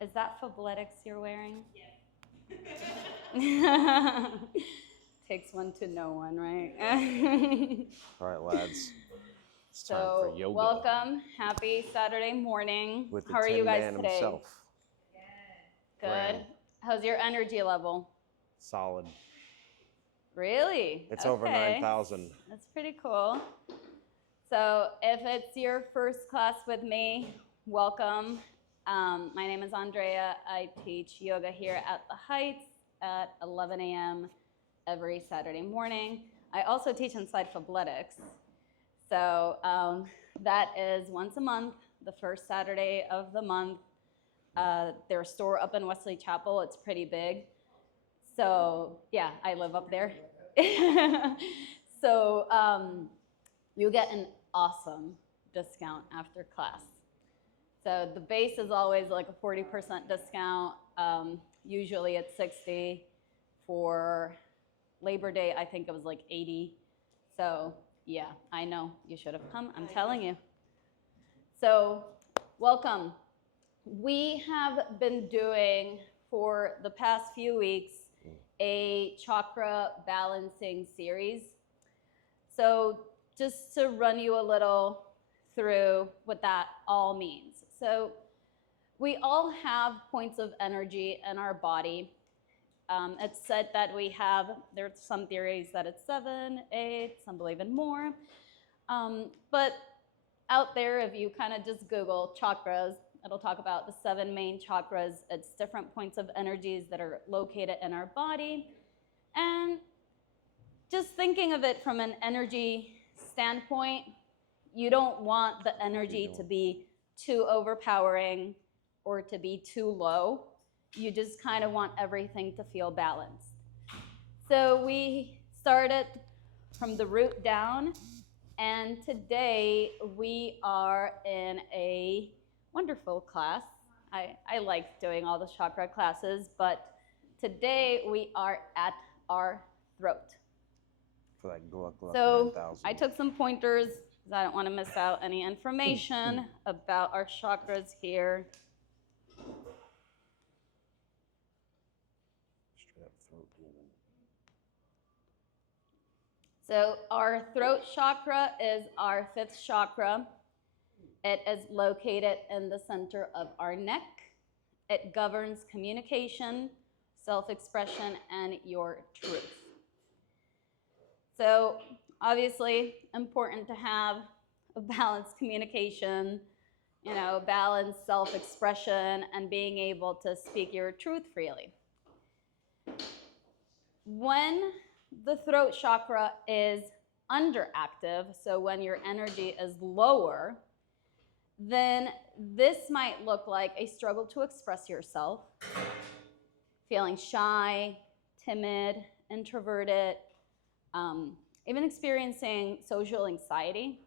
Is that fabletics you're wearing? Yes. Takes one to know one, right? All right, lads. It's time for yoga. Welcome. Happy Saturday morning. With the How are you guys man today? himself. Good. Graham. How's your energy level? Solid. Really? It's over 9,000. That's pretty cool. So if it's your first class with me, welcome. My name is Andrea. I teach yoga here at the Heights at 11 a.m. every Saturday morning. I also teach inside Fabletics. So that is once a month, the first Saturday of the month. Their store up in Wesley Chapel, it's pretty big. So yeah, I live up there. So you get an awesome discount after class. So the base is always like a 40% discount. Usually it's 60. For Labor Day, I think it was like 80. So yeah, I know you should have come. I'm telling you. So welcome. We have been doing for the past few weeks a chakra balancing series. So just to run you a little through what that all means. So we all have points of energy in our body. It's said that we have, there's some theories that it's 7, 8, some believe in more. But out there, if you kind of just Google chakras, it'll talk about the 7 main chakras. It's different points of energies that are located in our body. And just thinking of it from an energy standpoint, you don't want the energy to be too overpowering or to be too low. You just kind of want everything to feel balanced. So we started from the root down, and today we are in a wonderful class. I like doing all the chakra classes, but today we are at our throat. For that gluck, So 9,000. I took some pointers because I don't want to miss out any information about our chakras here. Straight up throat demon. So our throat chakra is our 5th chakra. It is located in the center of our neck. It governs communication, self-expression, and your truth. So obviously important to have a balanced communication, balanced self-expression, and being able to speak your truth freely. When the throat chakra is underactive, so when your energy is lower, then this might look like a struggle to express yourself, feeling shy, timid, introverted, even experiencing social anxiety,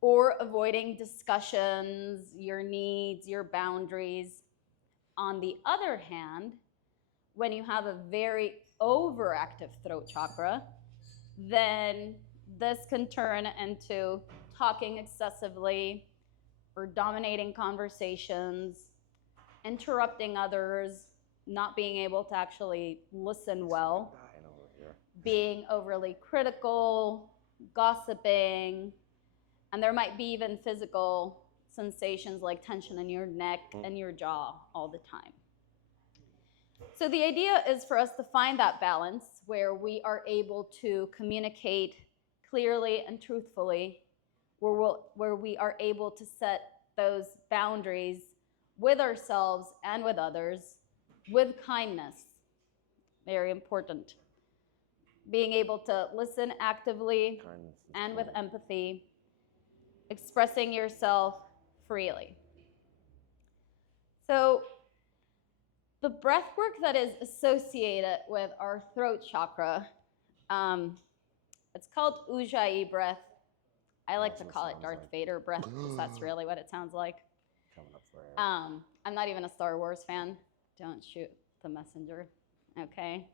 or avoiding discussions, your needs, your boundaries. On the other hand, when you have a very overactive throat chakra, then this can turn into talking excessively or dominating conversations, interrupting others, not being able to actually listen well, being overly critical, gossiping, and there might be even physical sensations like tension in your neck and your jaw all the time. So the idea is for us to find that balance where we are able to communicate clearly and truthfully, where we are able to set those boundaries with ourselves and with others, with kindness. Very important. Being able to listen actively and with empathy, expressing yourself freely. So the breath work that is associated with our throat chakra, it's called Ujjayi breath. I like to call it Darth Vader breath because that's really what it sounds like. I'm not even a Star Wars fan. Don't shoot the messenger, okay?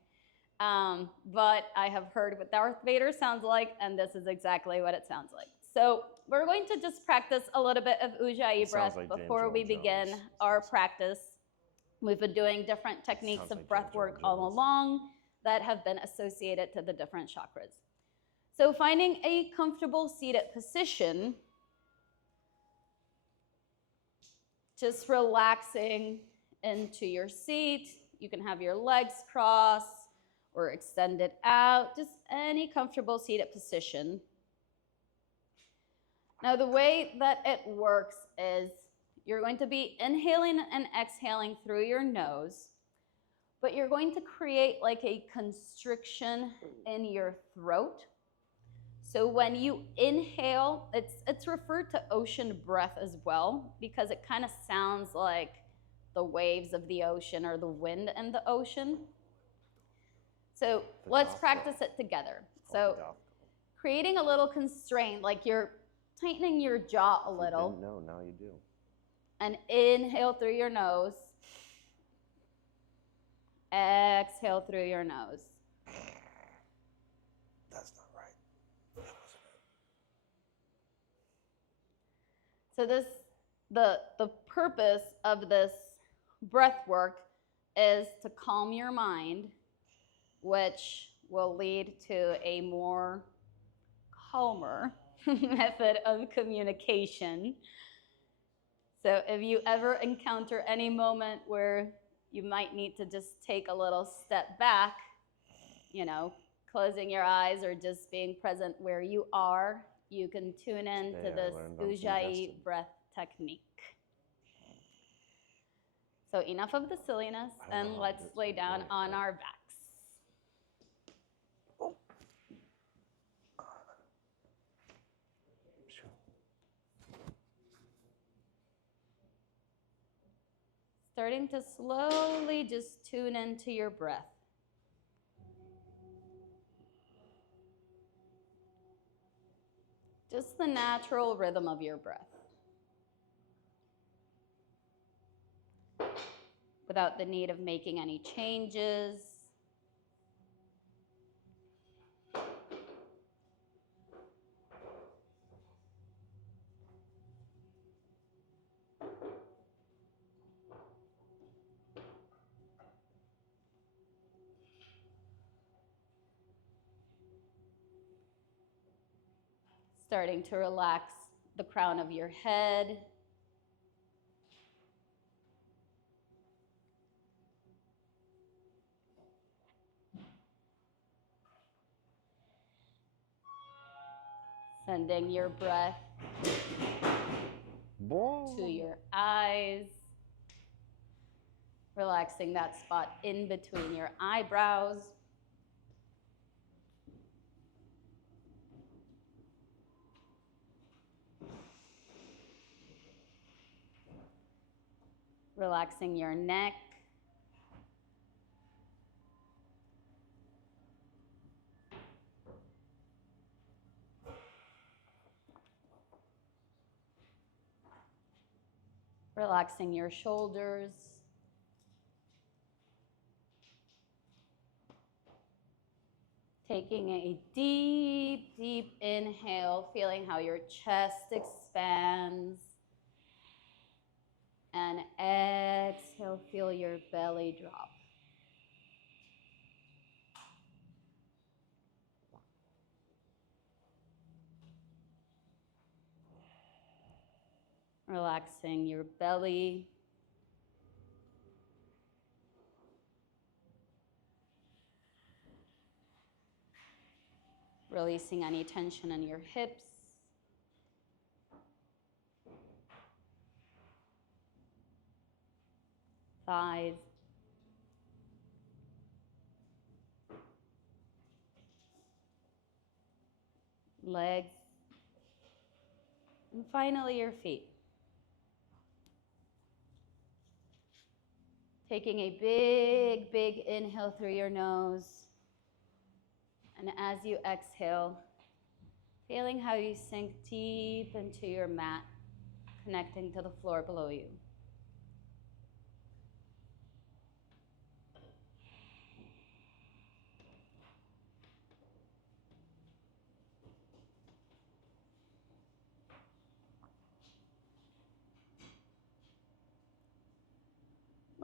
But I have heard what Darth Vader sounds like, and this is exactly what it sounds like. So we're going to just practice a little bit of Ujjayi It sounds breath like James before Earl we begin Jones. our practice. We've been doing different techniques Sounds of like breath James Earl work all Jones. along that have been associated to the different chakras. So finding a comfortable seated position, just relaxing into your seat. You can have your legs crossed or extended out, just any comfortable seated position. Now, the way that it works is you're going to be inhaling and exhaling through your nose, but you're going to create like a constriction in your throat. So when you inhale, it's referred to ocean breath as well, because it kind of sounds like the waves of the ocean or the wind in the ocean. So let's practice it together. So creating a little constraint, like you're tightening your jaw a little. Didn't know, now you do. And inhale through your nose. Exhale through your nose. That's not right. So the purpose of this breath work is to calm your mind, which will lead to a more calmer method of communication. So if you ever encounter any moment where you might need to just take a little step back, you know, closing your eyes or just being present where you are, you can tune in to this Ujjayi breath technique. So enough of the silliness, and let's lay down on our backs. Starting to slowly just tune into your breath. Just the natural rhythm of your breath. Without the need of making any changes. Starting to relax the crown of your head. Sending your breath to your eyes. Relaxing that spot in between your eyebrows. Relaxing your neck. Relaxing your shoulders. Taking a deep, deep inhale, feeling how your chest expands. And exhale, feel your belly drop. Relaxing your belly. Releasing any tension in your hips. Thighs. Legs. And finally, your feet. Taking a big, big inhale through your nose. And as you exhale, feeling how you sink deep into your mat, connecting to the floor below you.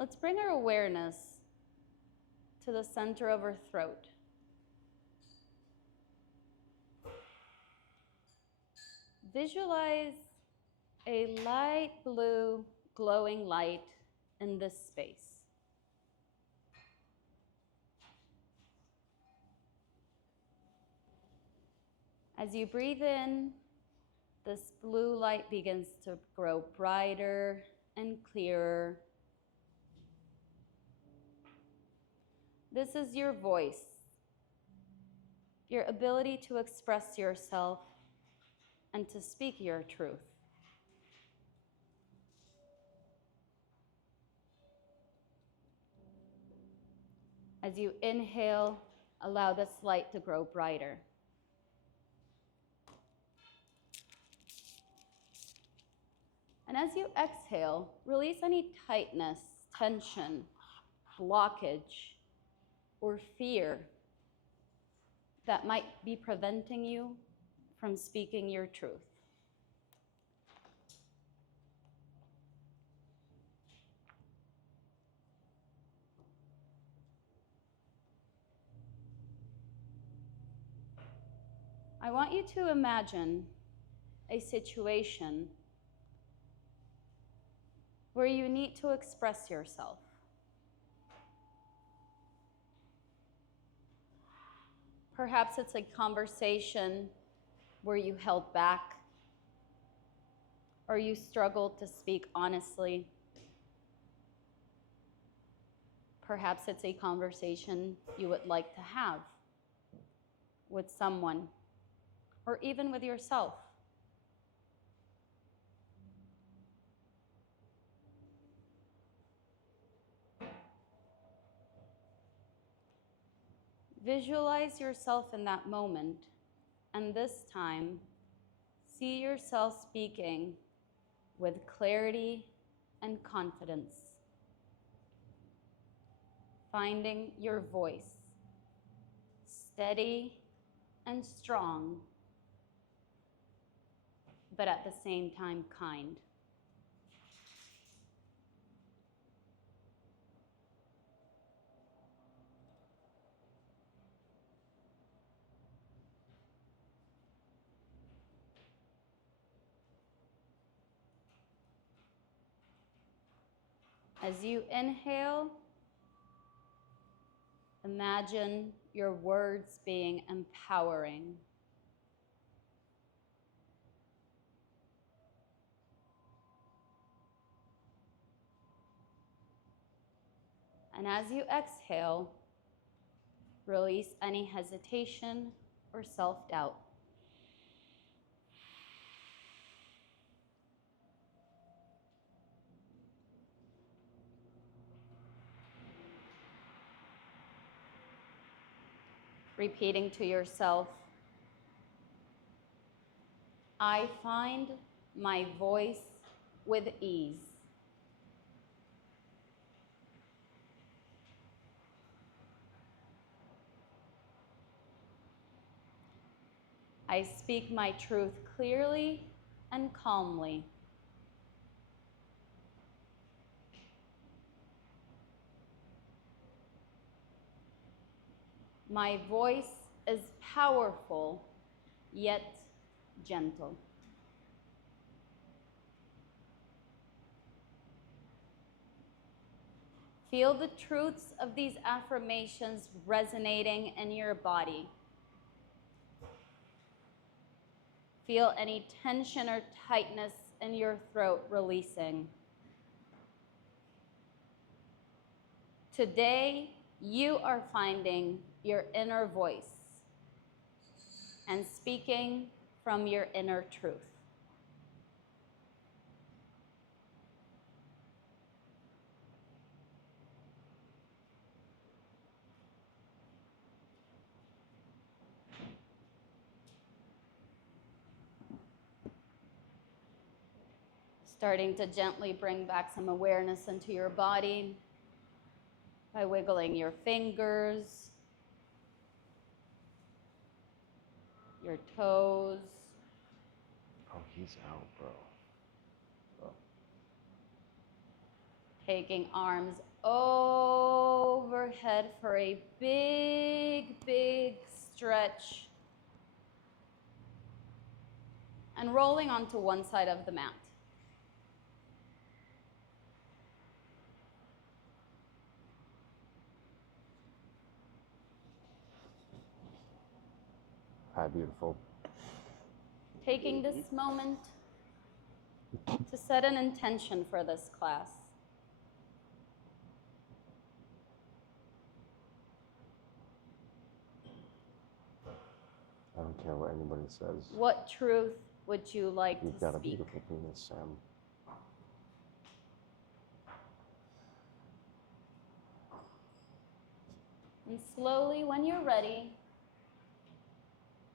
Let's bring our awareness to the center of our throat. Visualize a light blue glowing light in this space. As you breathe in, this blue light begins to grow brighter and clearer. This is your voice, your ability to express yourself and to speak your truth. As you inhale, allow this light to grow brighter. And as you exhale, release any tightness, tension, blockage, or fear that might be preventing you from speaking your truth. I want you to imagine a situation where you need to express yourself. Perhaps it's a conversation where you held back, or you struggled to speak honestly. Perhaps it's a conversation you would like to have with someone, or even with yourself. Visualize yourself in that moment, and this time, see yourself speaking with clarity and confidence, finding your voice, steady and strong, but at the same time kind. As you inhale, imagine your words being empowering. And as you exhale, release any hesitation or self-doubt. Repeating to yourself, I find my voice with ease. I speak my truth clearly and calmly. My voice is powerful, yet gentle. Feel the truths of these affirmations resonating in your body. Feel any tension or tightness in your throat releasing. Today, you are finding your inner voice and speaking from your inner truth. Starting to gently bring back some awareness into your body by wiggling your fingers, your toes. Oh, he's out, bro. Taking arms overhead for a big, big stretch. And rolling onto one side of the mat. Hi, beautiful. Taking this moment to set an intention for this class. I don't care what anybody says. What truth would you like You've to got a speak? beautiful penis, Sam. And slowly, when you're ready,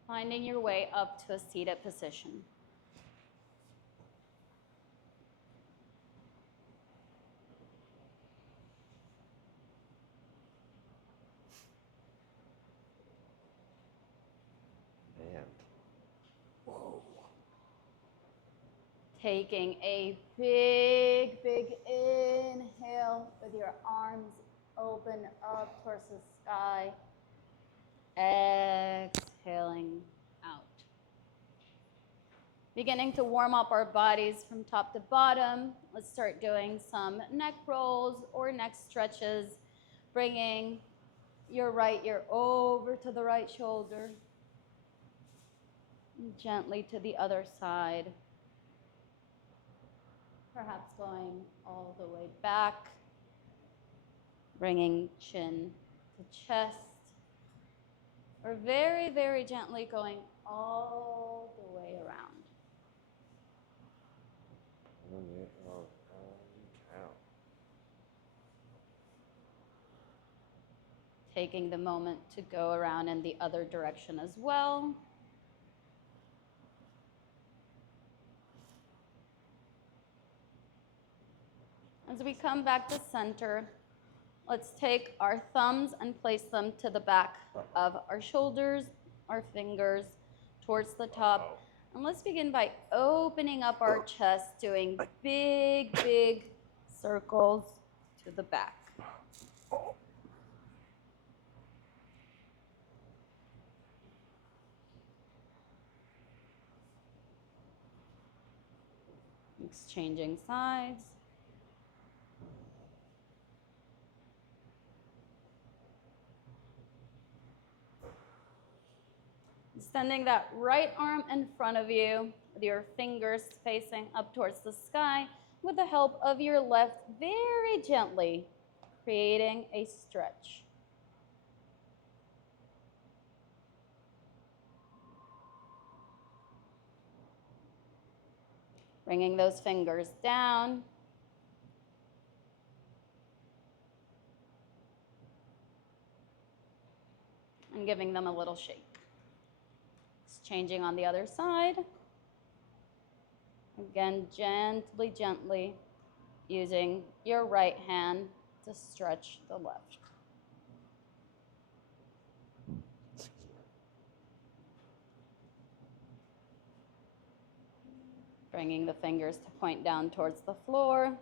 finding your way up to a seated position. Man. Whoa. Taking a big, big inhale with your arms open up towards the sky. Exhaling out. Beginning to warm up our bodies from top to bottom. Let's start doing some neck rolls or neck stretches, bringing your right ear over to the right shoulder. And gently to the other side. Perhaps going all the way back, bringing chin to chest, or very, very gently going all the way around. Taking the moment to go around in the other direction as well. As we come back to center, let's take our thumbs and place them to the back of our shoulders, our fingers towards the top. And let's begin by opening up our chest, doing big, big circles to the back. Exchanging sides. Extending that right arm in front of you with your fingers facing up towards the sky with the help of your left, very gently creating a stretch. Bringing those fingers down. And giving them a little shake. Changing on the other side. Again, gently, gently using your right hand to stretch the left. Bringing the fingers to point down towards the floor.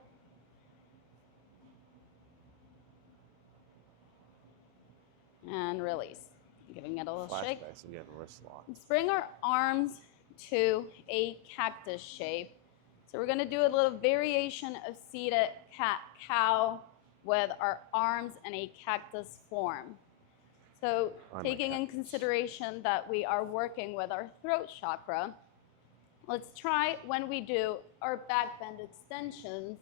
And release. Giving it a little shake. Flashbacks again, wrist lock. Let's bring our arms to a cactus shape. So we're going to do a little variation of seated cat-cow with our arms in a cactus form. So taking in consideration that we are working with our throat chakra, let's try when we do our back bend extensions,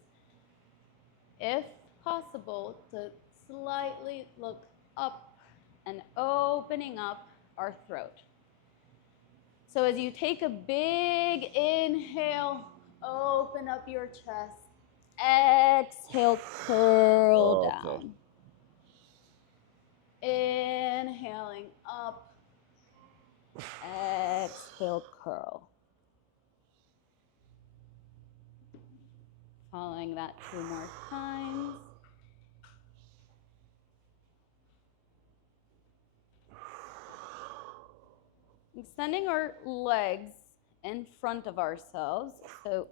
if possible, to slightly look up and opening up our throat. So as you take a big inhale, open up your chest. Exhale, curl down. Inhaling up. Exhale, curl. Following that 2 more times. Extending our legs in front of ourselves. So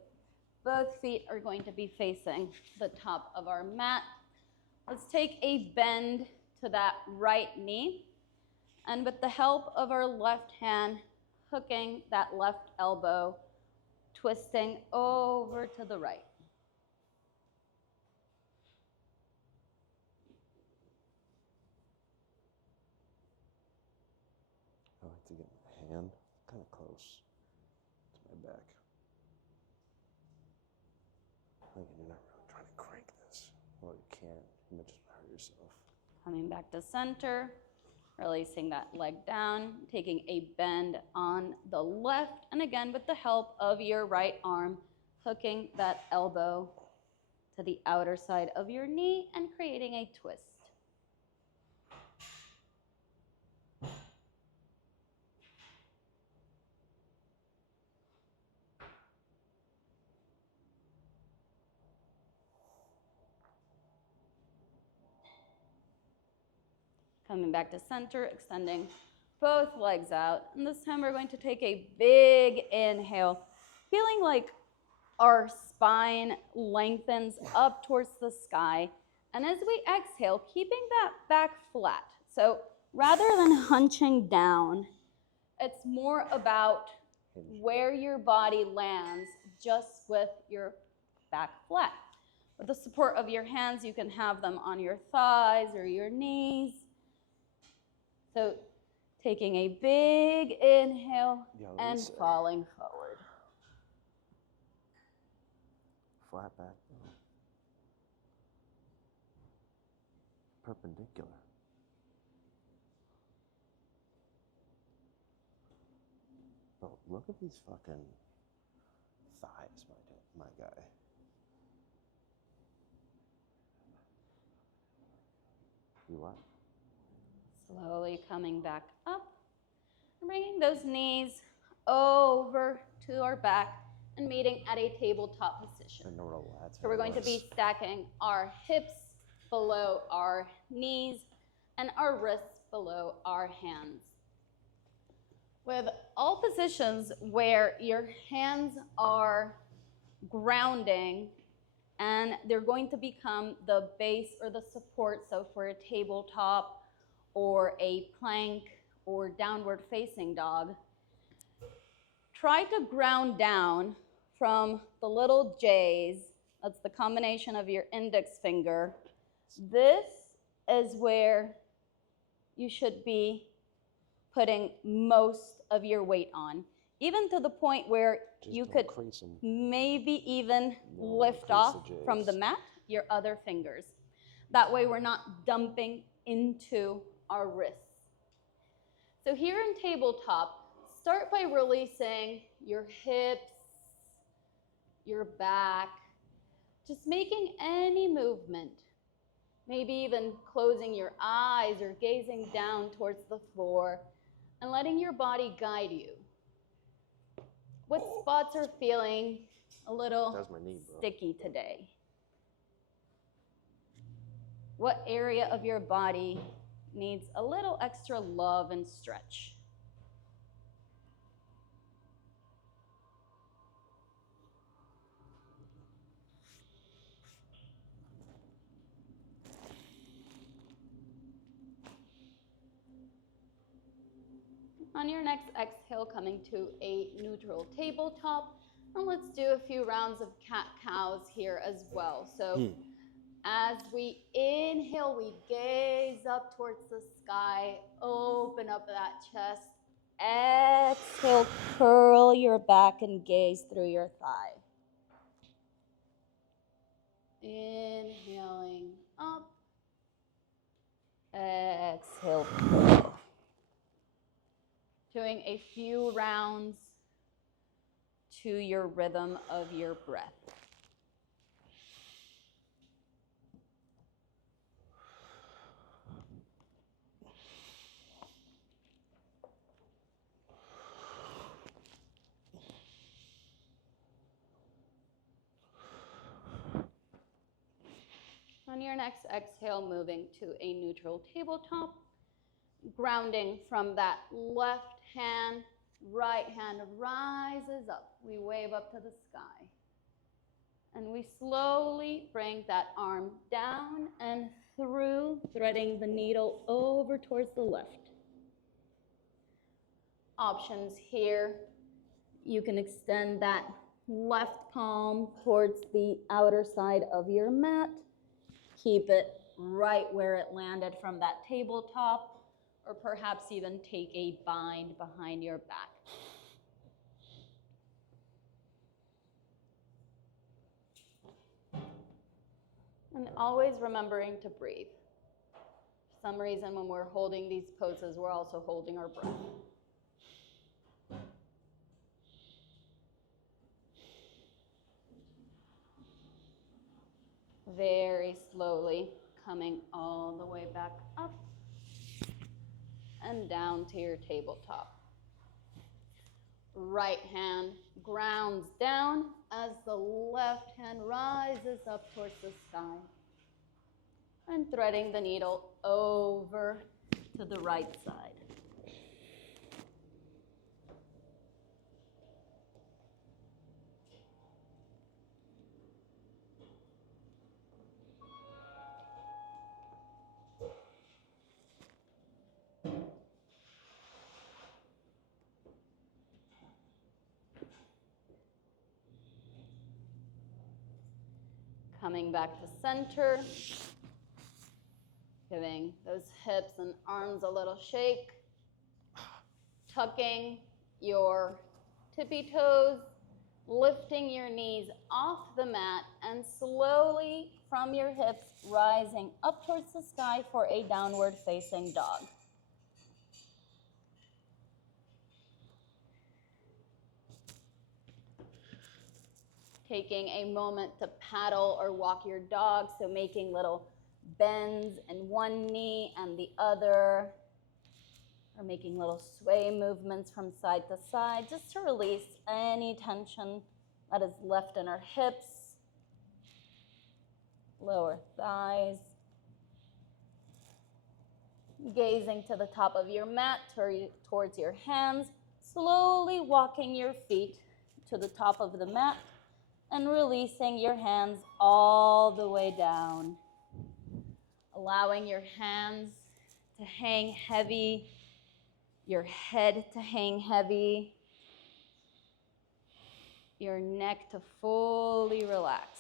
Both feet are going to be facing the top of our mat. Let's take a bend to that right knee. And with the help of our left hand, hooking that left elbow, twisting over to the right. I like to get my hand kind of close to my back. Like you're not really trying to crank this. Well, you can. You might just hurt yourself. Coming back to center, releasing that leg down, taking a bend on the left, and again with the help of your right arm, hooking that elbow to the outer side of your knee and creating a twist. Coming back to center, extending both legs out. And this time we're going to take a big inhale, feeling like our spine lengthens up towards the sky. And as we exhale, keeping that back flat. So rather than hunching down, it's more about where your body lands just with your back flat. With the support of your hands, you can have them on your thighs or your knees. So taking a big inhale and falling forward. Flat back. Perpendicular. Oh, look at these fucking thighs, my guy. You what? Slowly coming back up and bringing those knees over to our back and meeting at a tabletop position. I know what a lat's So we're going to be stacking our hips below our knees and our wrists below our hands. With all positions where your hands are grounding and they're going to become the base or the support, so for a tabletop or a plank or downward facing dog, try to ground down from the little J's. That's the combination of your index finger. This is where you should be putting most of your weight on, even to the point where you could maybe even lift off from the mat your other fingers. That way we're not dumping into our wrists. So here in tabletop, start by releasing your hips, your back, just making any movement. Maybe even closing your eyes or gazing down towards the floor and letting your body guide you. What spots are feeling a little sticky today? What area of your body needs a little extra love and stretch? On your next exhale, coming to a neutral tabletop, and let's do a few rounds of cat-cows here as well. So as we inhale, we gaze up towards the sky, open up that chest. Exhale, curl your back and gaze through your thigh. Inhaling up. Exhale. Doing a few rounds to your rhythm of your breath. On your next exhale, moving to a neutral tabletop, grounding from that left hand, right hand rises up. We wave up to the sky. And we slowly bring that arm down and through, threading the needle over towards the left. Options here, you can extend that left palm towards the outer side of your mat. Keep it right where it landed from that tabletop, or perhaps even take a bind behind your back. And always remembering to breathe. For some reason, when we're holding these poses, we're also holding our breath. Very slowly coming all the way back up and down to your tabletop. Right hand grounds down as the left hand rises up towards the sky. And threading the needle over to the right side. Coming back to center, giving those hips and arms a little shake, tucking your tippy toes, lifting your knees off the mat, and slowly from your hips rising up towards the sky for a downward facing dog. Taking a moment to paddle or walk your dog, so making little bends in one knee and the other, or making little sway movements from side to side, just to release any tension that is left in our hips, lower thighs. Gazing to the top of your mat, towards your hands, slowly walking your feet to the top of the mat, and releasing your hands all the way down. Allowing your hands to hang heavy, your head to hang heavy, your neck to fully relax.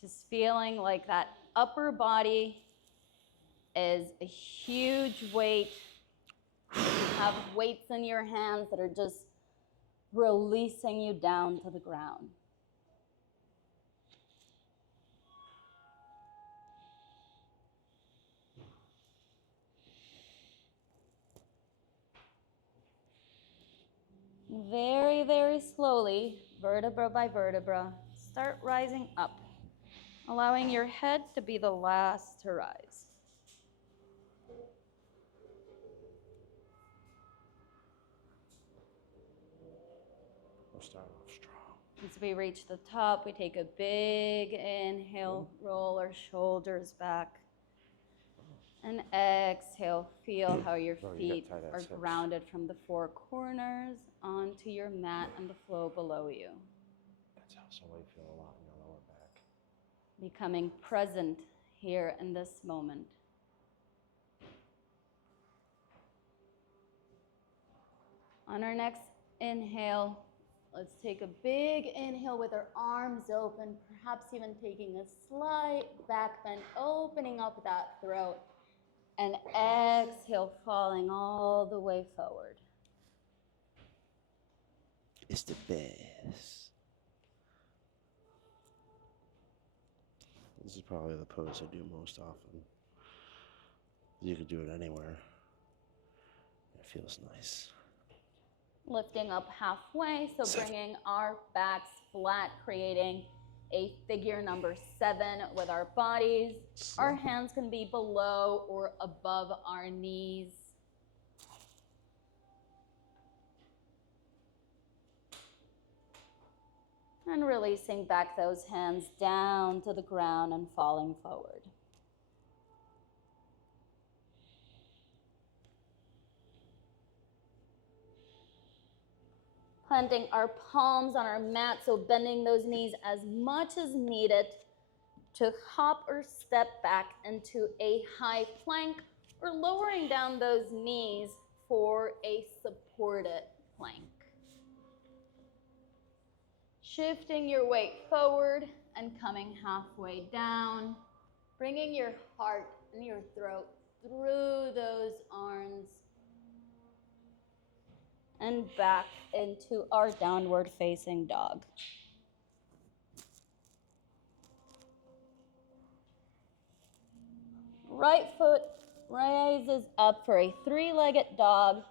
Just feeling like that upper body is a huge weight. You have weights in your hands that are just releasing you down to the ground. Very, very slowly, vertebra by vertebra, start rising up, allowing your head to be the last to rise. We're starting off strong. As we reach the top, we take a big inhale, roll our shoulders back. And exhale, feel how your feet are grounded from the four corners onto your mat and the floor below you. That's also why you feel a lot in your lower back. Becoming present here in this moment. On our next inhale, let's take a big inhale with our arms open, perhaps even taking a slight back bend, opening up that throat. And exhale, falling all the way forward. It's the best. This is probably the pose I do most often. You could do it anywhere. It feels nice. Lifting up halfway, so bringing our backs flat, creating a figure number 7 with our bodies. Our hands can be below or above our knees. And releasing back those hands down to the ground and falling forward. Planting our palms on our mat, so bending those knees as much as needed to hop or step back into a high plank, or lowering down those knees for a supported plank. Shifting your weight forward and coming halfway down, bringing your heart and your throat through those arms and back into our downward facing dog. Right foot rises up for a three-legged dog.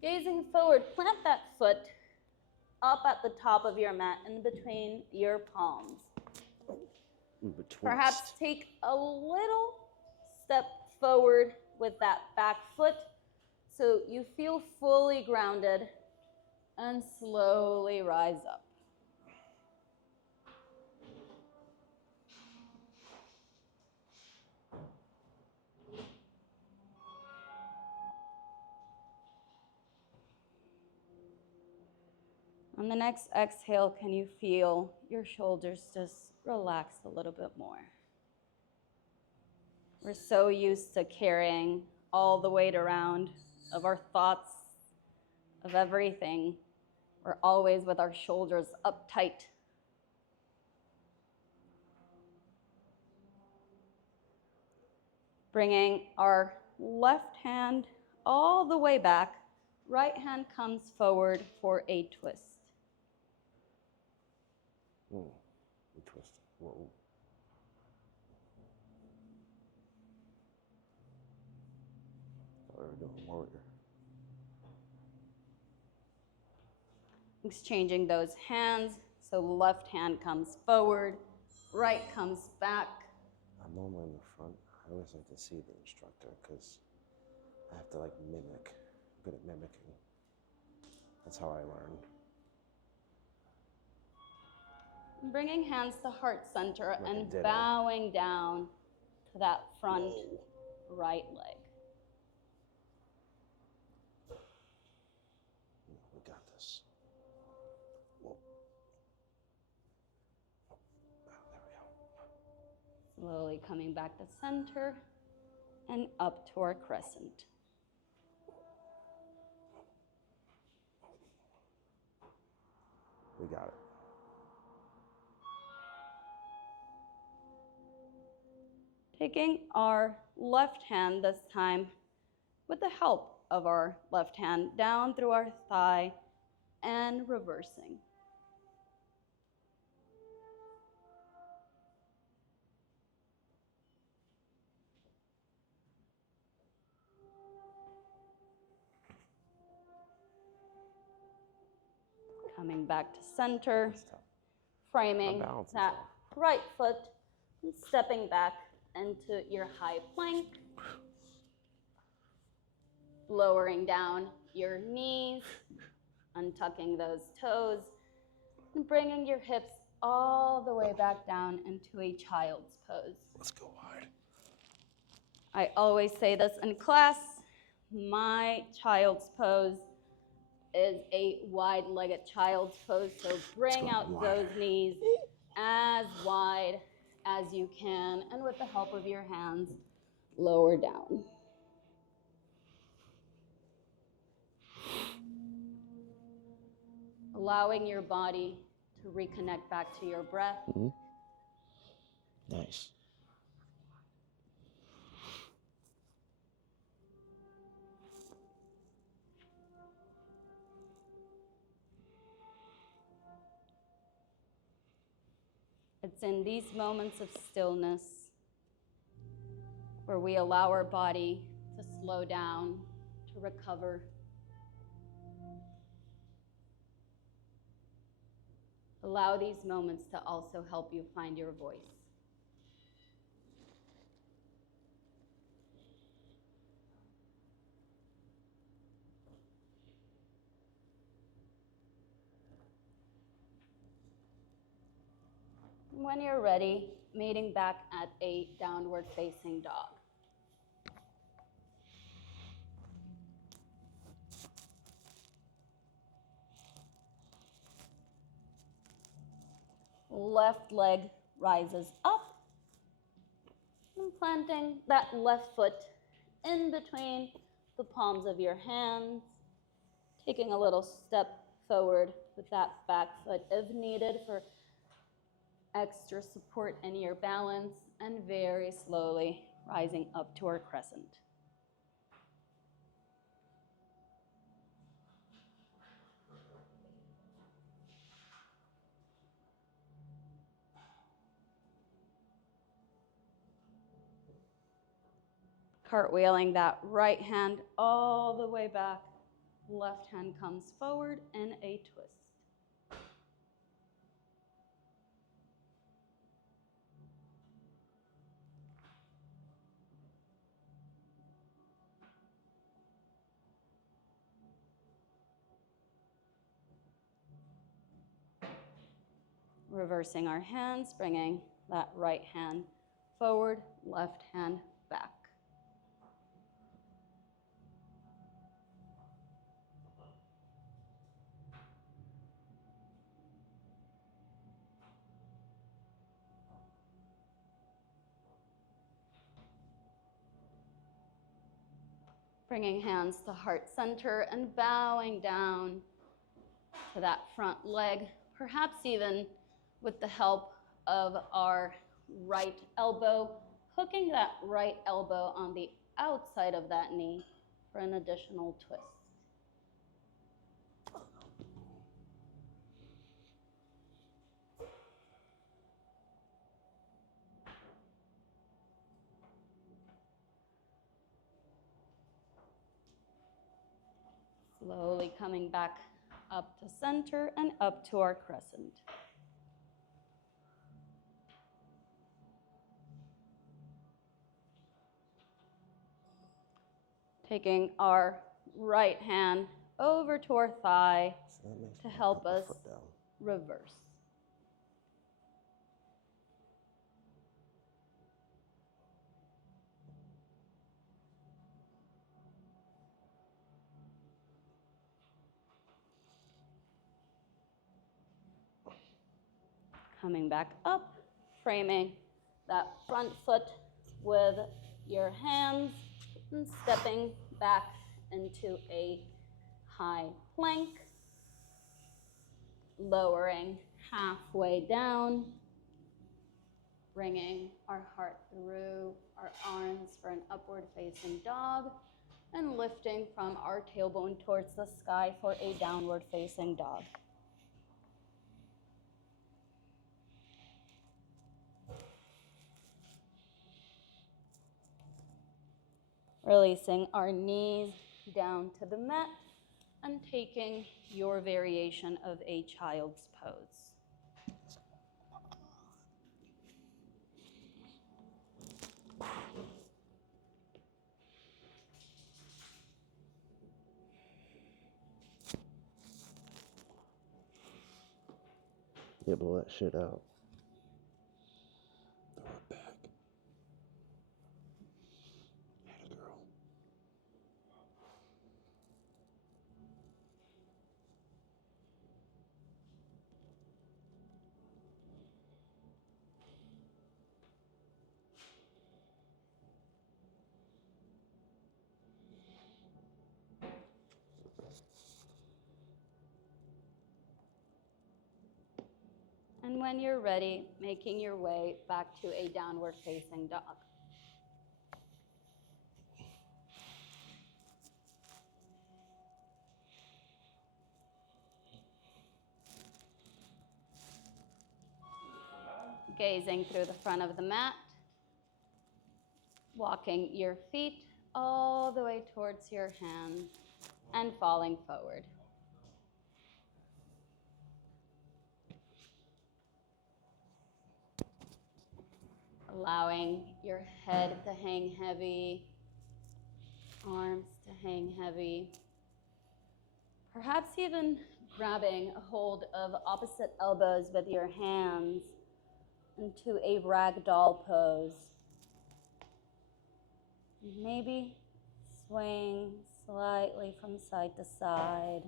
Gazing forward, plant that foot up at the top of your mat in between your palms. Perhaps take a little step forward with that back foot so you feel fully grounded, and slowly rise up. On the next exhale, can you feel your shoulders just relax a little bit more? We're so used to carrying all the weight around of our thoughts, of everything. We're always with our shoulders up tight. Bringing our left hand all the way back, right hand comes forward for a twist. Twist. Whoa. Thought we were doing warrior. Exchanging those hands, so left hand comes forward, right comes back. I'm normally in the front. I always like to see the instructor because I have to like mimic. I'm good at mimicking. That's how I learned. Bringing hands to heart center and bowing down to that front right leg. We got this. Whoa. There we go. Slowly coming back to center and up to our crescent. We got it. Taking our left hand this time with the help of our left hand down through our thigh and reversing. Coming back to center, framing that right foot and stepping back into your high plank. Lowering down your knees, untucking those toes, and bringing your hips all the way back down into a child's pose. Let's go wide. I always say this in class, my child's pose is a wide-legged child's pose, so bring out those knees as wide as you can, and with the help of your hands, lower down. Allowing your body to reconnect back to your breath. Mm-hmm. Nice. It's in these moments of stillness where we allow our body to slow down, to recover. Allow these moments to also help you find your voice. When you're ready, meeting back at a downward facing dog. left leg rises up, and planting that left foot in between the palms of your hands, taking a little step forward with that back foot if needed for extra support in your balance, and very slowly rising up to our crescent. Cartwheeling that right hand all the way back, left hand comes forward in a twist. Reversing our hands, bringing that right hand forward, left hand back. Bringing hands to heart center and bowing down to that front leg, perhaps even with the help of our right elbow, hooking that right elbow on the outside of that knee for an additional twist. Slowly coming back up to center and up to our crescent. Taking our right hand over to our thigh to help us reverse. Coming back up, framing that front foot with your hands and stepping back into a high plank, lowering halfway down, bringing our heart through our arms for an upward facing dog, and lifting from our tailbone towards the sky for a downward facing dog. Releasing our knees down to the mat and taking your variation of a child's pose. Yeah, blow that shit out. Throw it back. Atta girl. And when you're ready, making your way back to a downward facing dog. Gazing through the front of the mat, walking your feet all the way towards your hands and falling forward. Allowing your head to hang heavy, arms to hang heavy. Perhaps even grabbing a hold of opposite elbows with your hands into a ragdoll pose. Maybe swaying slightly from side to side.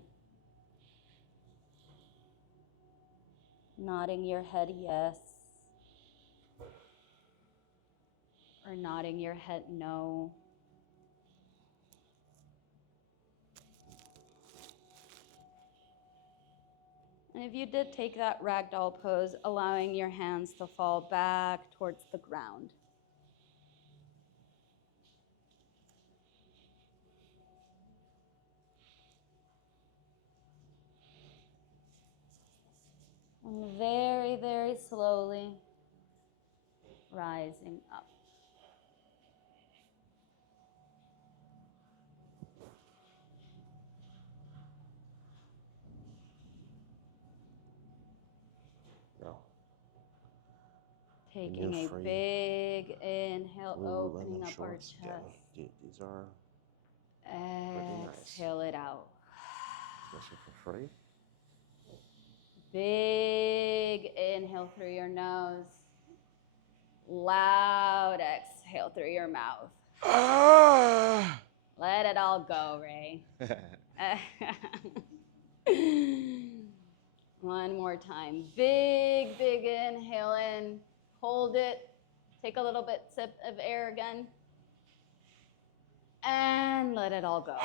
Nodding your head yes, or nodding your head no. And if you did take that ragdoll pose, allowing your hands to fall back towards the ground. And very, very slowly rising up. No. Taking a big inhale, opening up our chest. Dude, these are pretty nice. Exhale it out. Especially for free. Big inhale through your nose. Loud exhale through your mouth. Let it all go, Ray. One more time. Big, big inhale in. Hold it. Take a little bit sip of air again. And let it all go.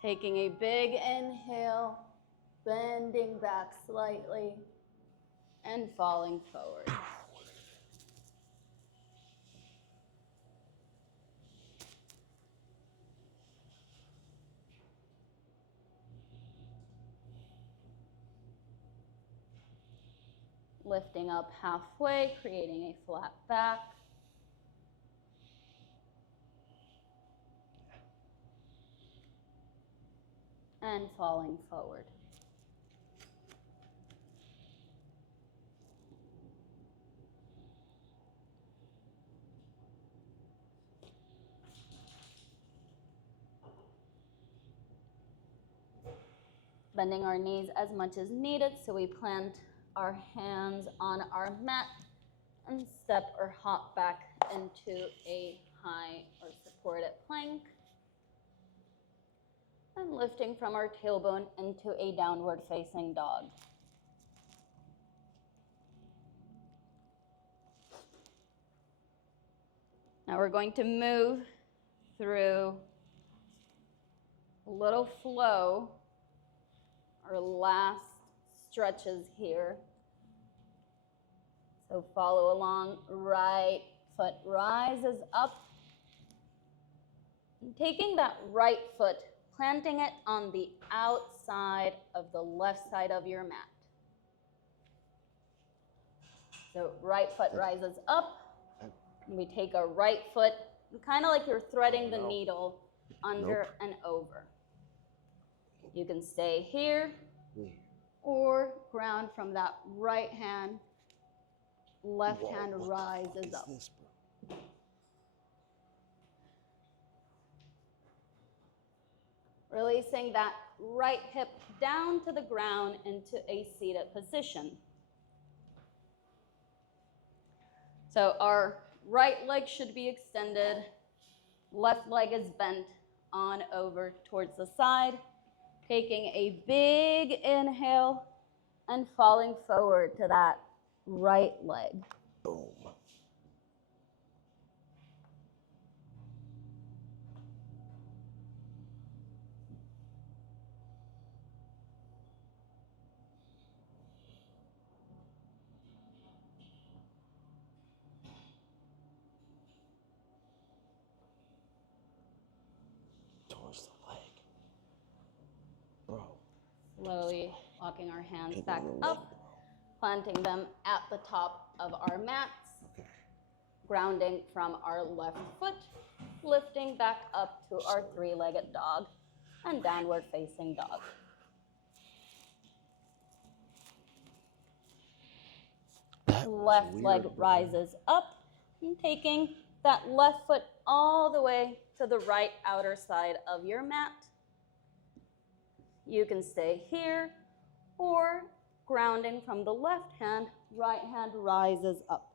Taking a big inhale, bending back slightly, and falling forward. Lifting up halfway, creating a flat back. And falling forward. Bending our knees as much as needed, so we plant our hands on our mat and step or hop back into a high or supported plank. And lifting from our tailbone into a downward facing dog. Now we're going to move through a little flow, our last stretches here. So follow along, right foot rises up. And taking that right foot, planting it on the outside of the left side of your mat. So right foot rises up. And we take our right foot, kind of like you're threading the needle under and over. You can stay here or ground from that right hand. Left hand rises up. Releasing that right hip down to the ground into a seated position. So our right leg should be extended. Left leg is bent on over towards the side. Taking a big inhale and falling forward to that right leg. Boom. Towards the leg. Bro. Slowly walking our hands back up, planting them at the top of our mats, grounding from our left foot, lifting back up to our three-legged dog and downward facing dog. Left leg rises up and taking that left foot all the way to the right outer side of your mat. You can stay here or grounding from the left hand, right hand rises up.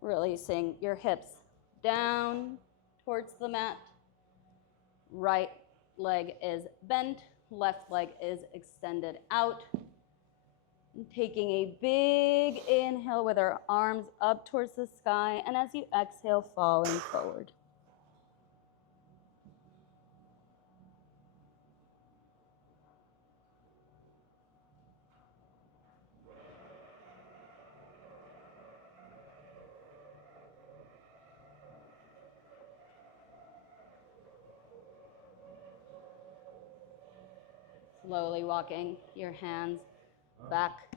Releasing your hips down towards the mat. Right leg is bent, left leg is extended out. And taking a big inhale with our arms up towards the sky, and as you exhale, falling forward. Slowly walking your hands back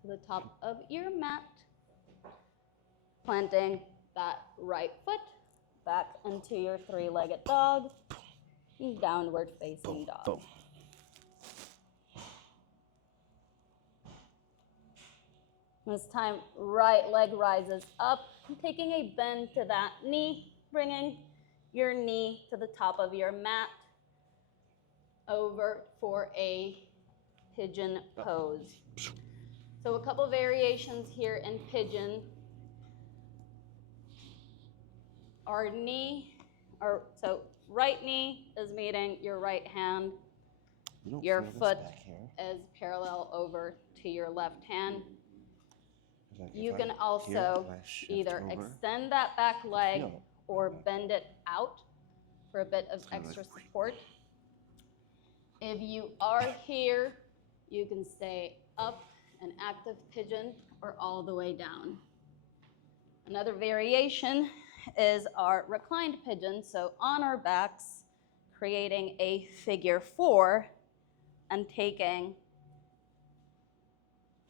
to the top of your mat, planting that right foot back into your three-legged dog, downward facing dog. This time, right leg rises up, taking a bend to that knee, bringing your knee to the top of your mat, over for a pigeon pose. So a couple variations here in pigeon. Our knee, so right knee is meeting your right hand. Your foot is parallel over to your left hand. You can also either extend that back leg or bend it out for a bit of extra support. If you are here, you can stay up an active pigeon or all the way down. Another variation is our reclined pigeon, so on our backs, creating a figure 4 and taking,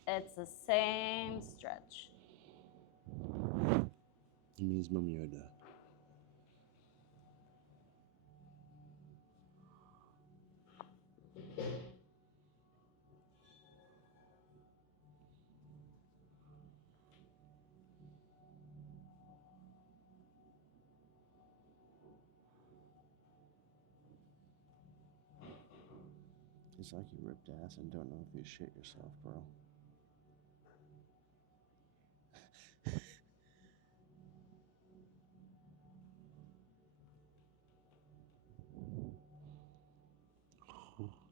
it's the same stretch. It's like you ripped ass and don't know if you shit yourself, bro.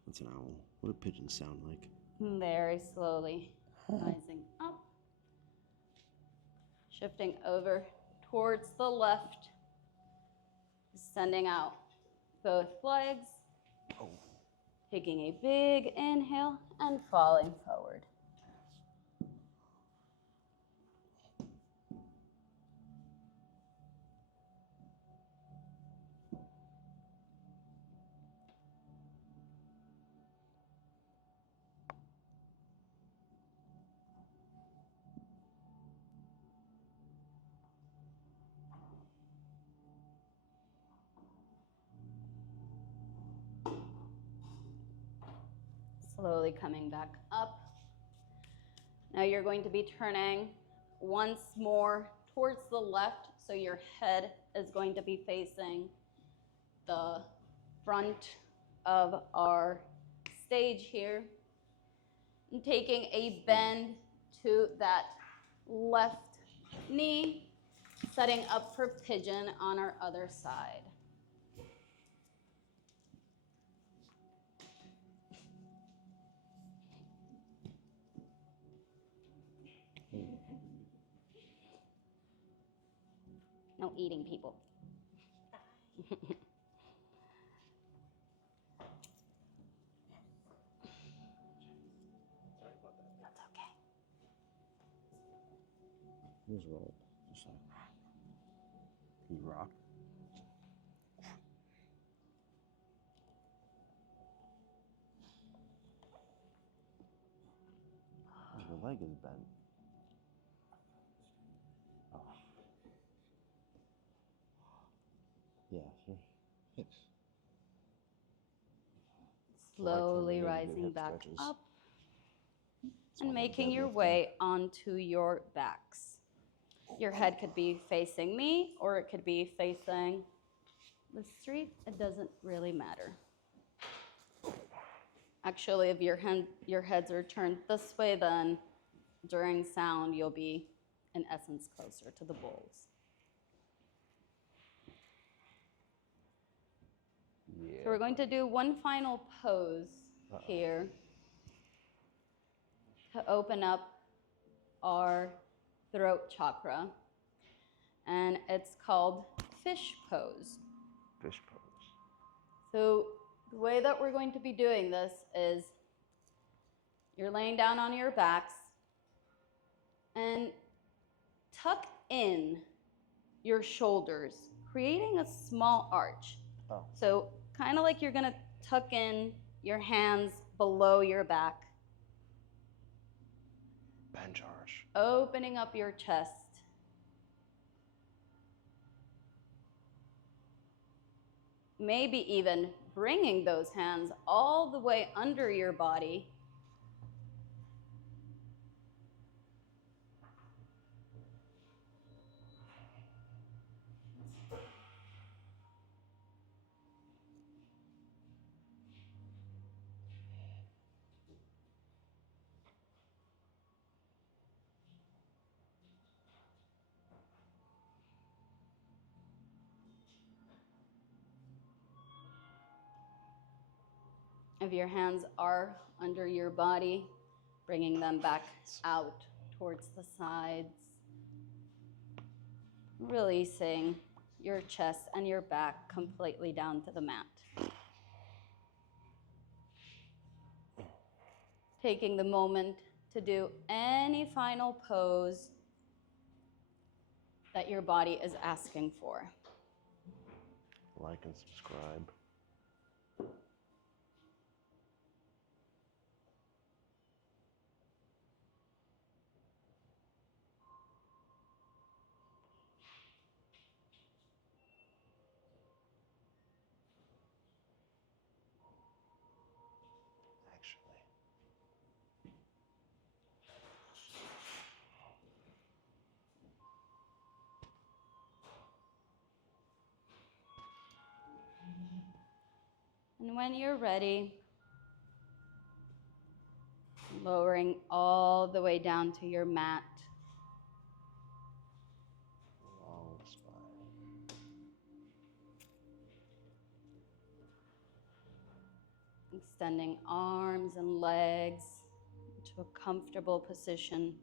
That's an owl. What do pigeons sound like? Very slowly rising up. Shifting over towards the left. Sending out both legs. Oh. Taking a big inhale and falling forward. Slowly coming back up. Now you're going to be turning once more towards the left, so your head is going to be facing the front of our stage here. And taking a bend to that left knee, setting up for pigeon on our other side. No eating, people. That's okay. Just roll. Just like. Can you rock? Your leg is bent. Oh. Yeah, your hips. Slowly rising back up and making your way onto your backs. Your head could be facing me or it could be facing the street. It doesn't really matter. Actually, if your heads are turned this way, then during sound, you'll be, in essence, closer to the bulls. Yeah. So we're going to do one final pose here to open up our throat chakra. And it's called fish pose. Fish pose. So the way that we're going to be doing this is you're laying down on your backs and tuck in your shoulders, creating a small arch. Oh. So kind of like you're going to tuck in your hands below your back. Bench arch. Opening up your chest. Maybe even bringing those hands all the way under your body. If your hands are under your body, bringing them back out towards the sides. Releasing your chest and your back completely down to the mat. Taking the moment to do any final pose that your body is asking for. Like and subscribe. And when you're ready, lowering all the way down to your mat. Long spine. Extending arms and legs into a comfortable position.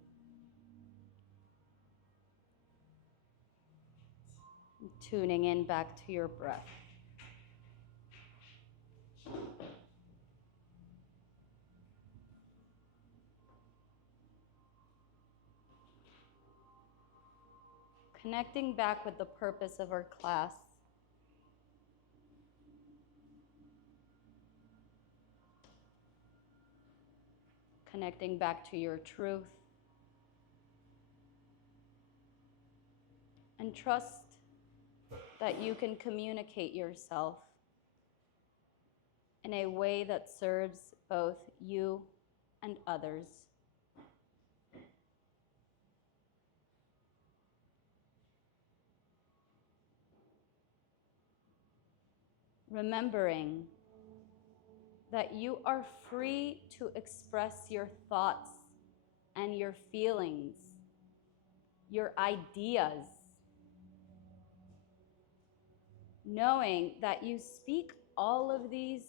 And tuning in back to your breath. Connecting back with the purpose of our class. Connecting back to your truth. And trust that you can communicate yourself in a way that serves both you and others. Remembering that you are free to express your thoughts and your feelings, your ideas, knowing that you speak all of these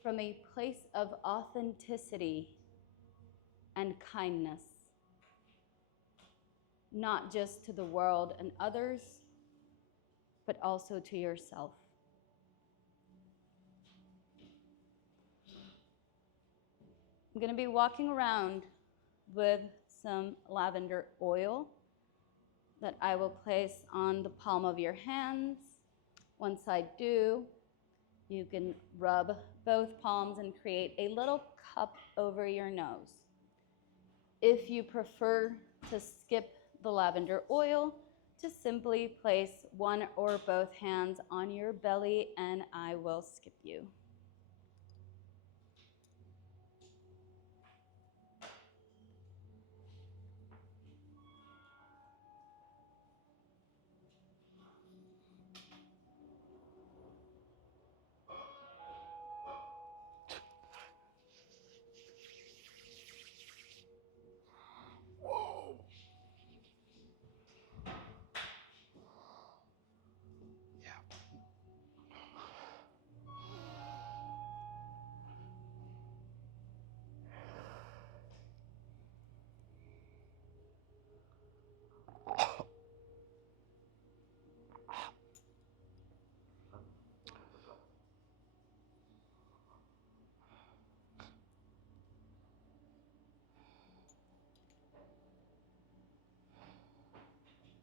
from a place of authenticity and kindness, not just to the world and others, but also to yourself. I'm going to be walking around with some lavender oil that I will place on the palm of your hands. Once I do, you can rub both palms and create a little cup over your nose. If you prefer to skip the lavender oil, just simply place one or both hands on your belly and I will skip you.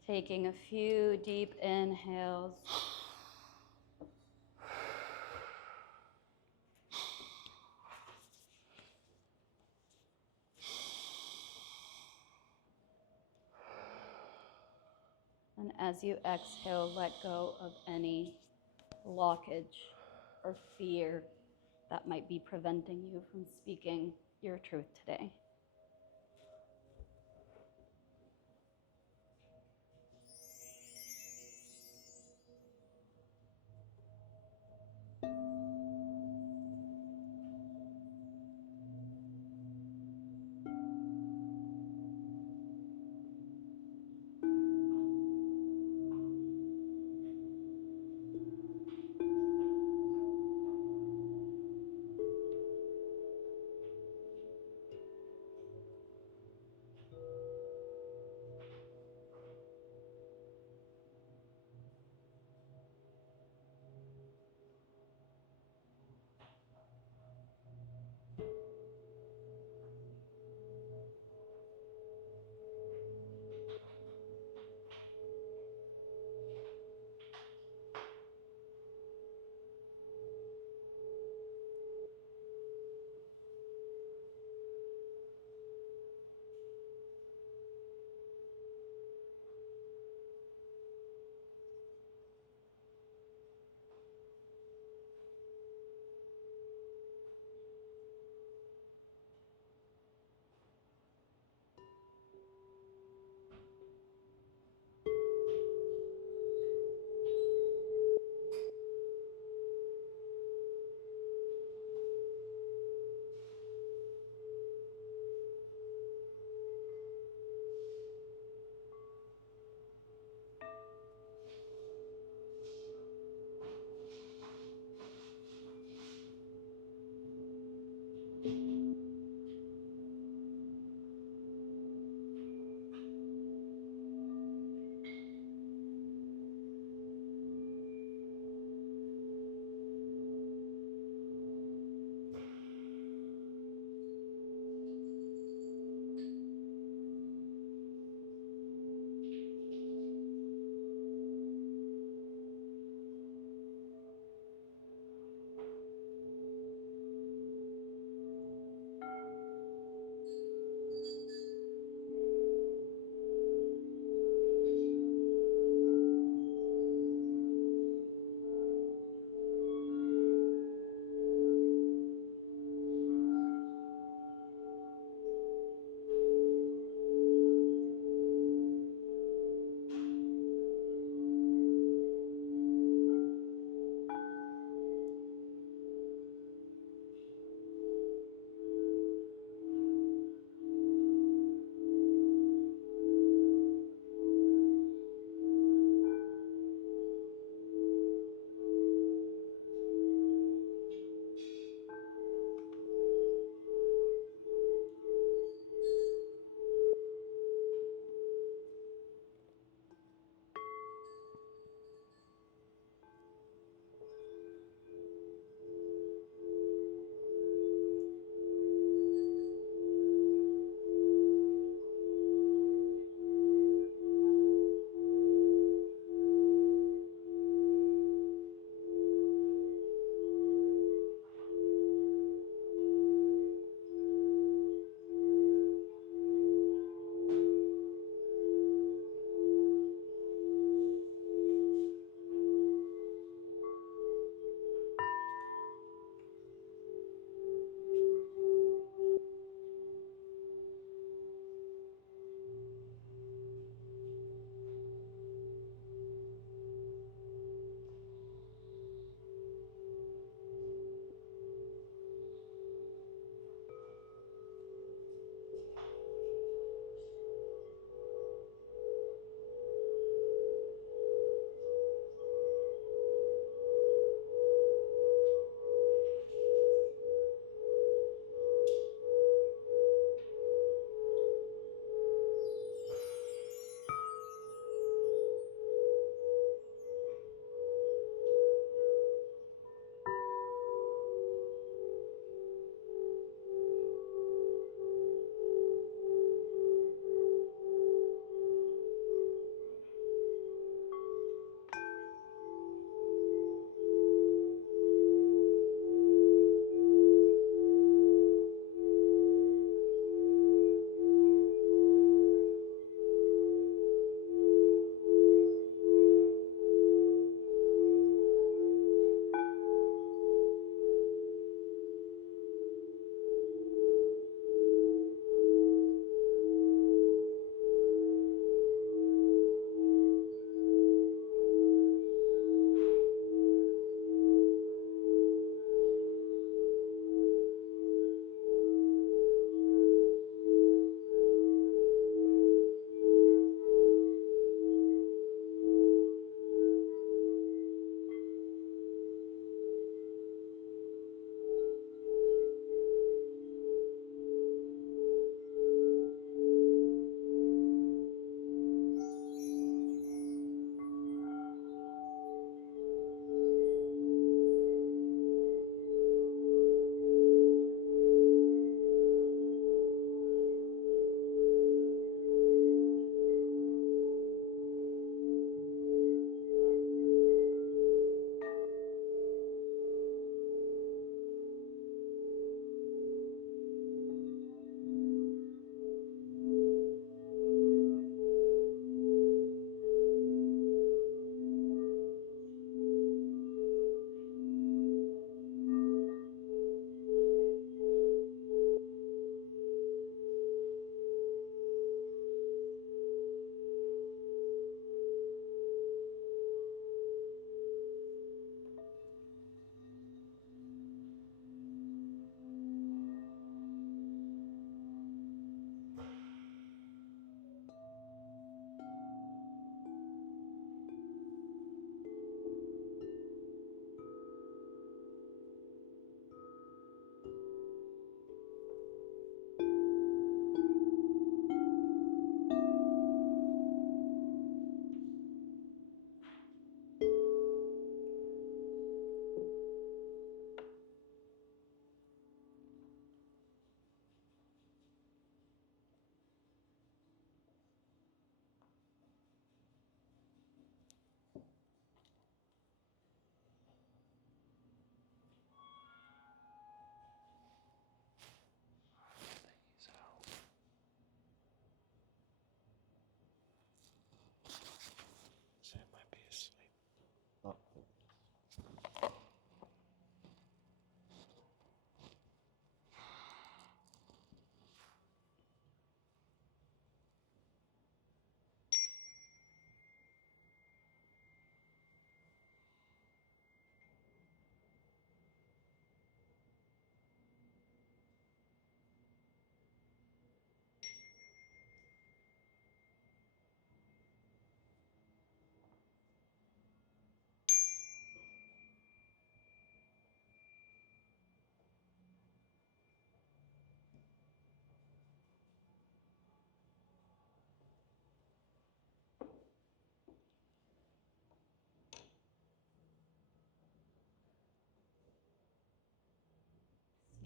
Taking a few deep inhales. And as you exhale, let go of any blockage or fear that might be preventing you from speaking your truth today.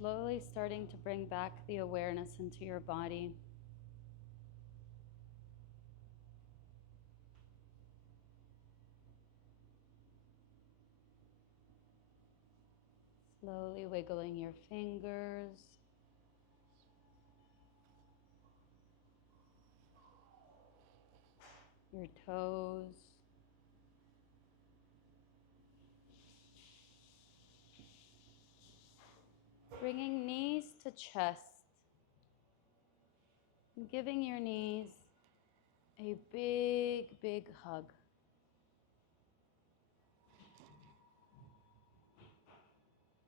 Slowly starting to bring back the awareness into your body. Slowly wiggling your fingers. Your toes. Bringing knees to chest. And giving your knees a big, big hug.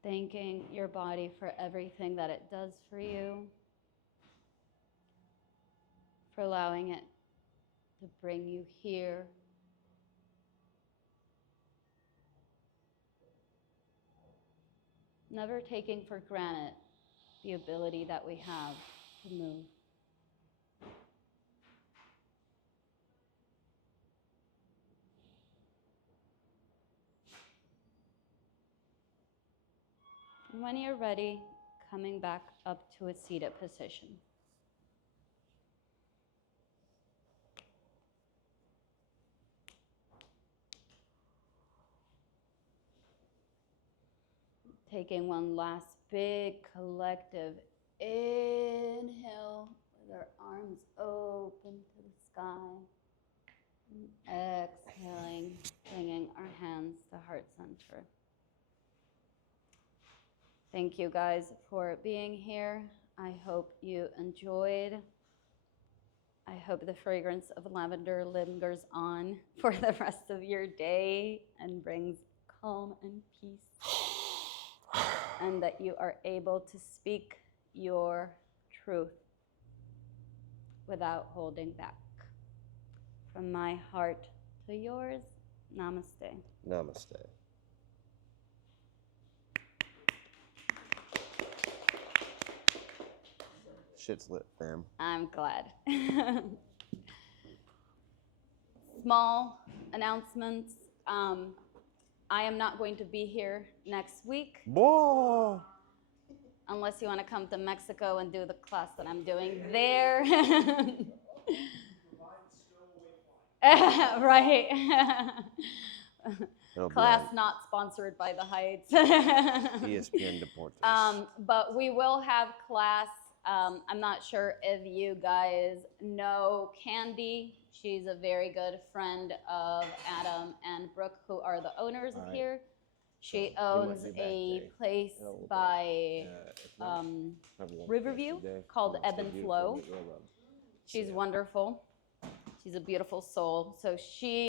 Thanking your body for everything that it does for you. For allowing it to bring you here. Never taking for granted the ability that we have to move. And when you're ready, coming back up to a seated position. Taking one last big collective inhale with our arms open to the sky. And exhaling, bringing our hands to heart center. Thank you guys for being here. I hope you enjoyed. I hope the fragrance of lavender lingers on for the rest of your day and brings calm and peace. And that you are able to speak your truth without holding back. From my heart to yours, namaste. Namaste. Shit's lit, fam. I'm glad. Small announcements. I am not going to be here next week. Whoa! Unless you want to come to Mexico and do the class that I'm doing there. Right. Class not sponsored by the Heights. ESPN Deportes. But we will have class. I'm not sure if you guys know Candy. She's a very good friend of Adam and Brooke, who are the owners of here. She owns a place by Riverview called Ebb and Flow. She's wonderful. She's a beautiful soul. So she